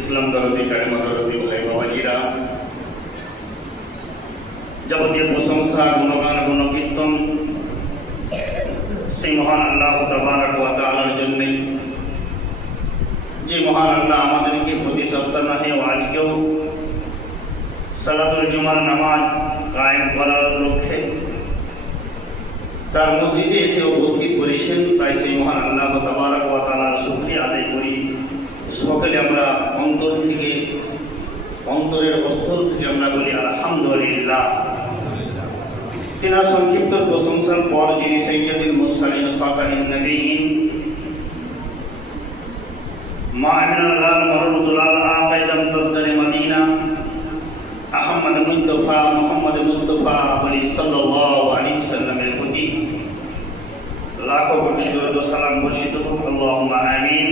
ইসলাম দরদি কালেমা দরদি ভাই বাবাজিরা, যাবতীয় প্রশংসা গুণগান গুণকীর্তন সেই মহান আল্লাহ তাবারক ওয়া তাআলার জন্যই, যে মহান আল্লাহ আমাদেরকে প্রতি সপ্তাহে ও আজকেও সালাতুল জুমার নামাজ কায়েম করার লক্ষ্যে তার মসজিদে এসে উপস্থিত করেছেন। তাই সেই মহান আল্লাহ তাবারক ওয়া তাআলার শুকরিয়া আদায় করি। সকলে আমরা অন্তর থেকে, অন্তরের স্থল থেকে আমরা বলি আলহামদুলিল্লাহ। তিনার সংক্ষিপ্ত প্রশংসার পর যিনি সাইয়্যিদুল মুরসালিন খাতামুন নবিয়্যিন মা'মিনাল মারুদুল আকাইদাম তাসদারি মদিনা আহমদ মুস্তাফা মুহাম্মদ মুস্তাফা বলি সাল্লাল্লাহু আলাইহি ওয়াসাল্লামের প্রতি লাখো কোটি দরুদ ও সালাম বর্ষিত হোক। আল্লাহুম্মা আমিন।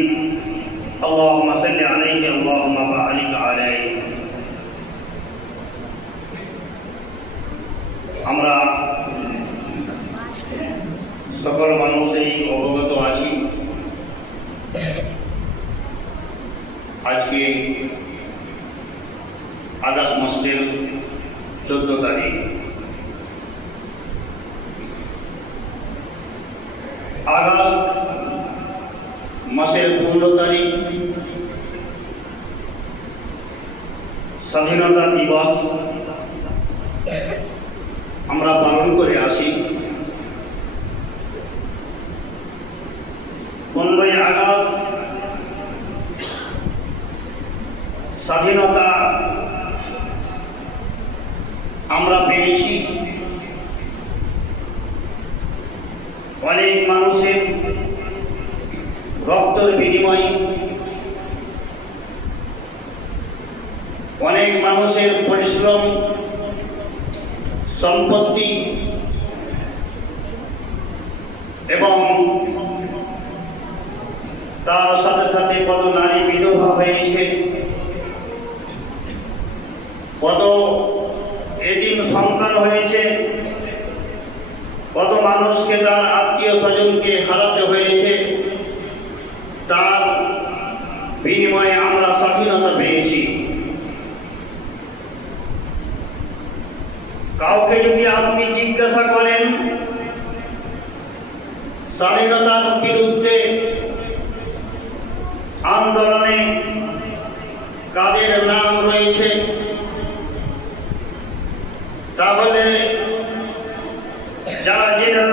আল্লাহুম্মা সাল্লি আলাইহি আল্লাহুম্মা বারিক আলাইহি। আমরা সকল মানুষই অবগত আছি, আজকে আগস্ট মাসের 14 তারিখ। আগস্ট মাসের 15 তারিখ স্বাধীনতা দিবস আমরা পালন করে আসি। 15ই আগস্ট স্বাধীনতা আমরা পেয়েছি। অনেক মানুষের রক্তের বিনিময়ে, অনেক মানুষের পরিশ্রম, সম্পত্তি এবং তার সাথে সাথে কত নারী বিধবা হয়েছে, কত এতিম সন্তান হয়েছে, কত মানুষকে তার আত্মীয় স্বজনকে হারাতে হয়েছে। তার বিনিময়ে আমরা স্বাধীনতা পেয়েছি। কাউকে যদি আপনি জিজ্ঞাসা করেন স্বাধীনতার বিরুদ্ধে আন্দোলনে কাদের নাম রয়েছে, তাহলে যারা জেনারেল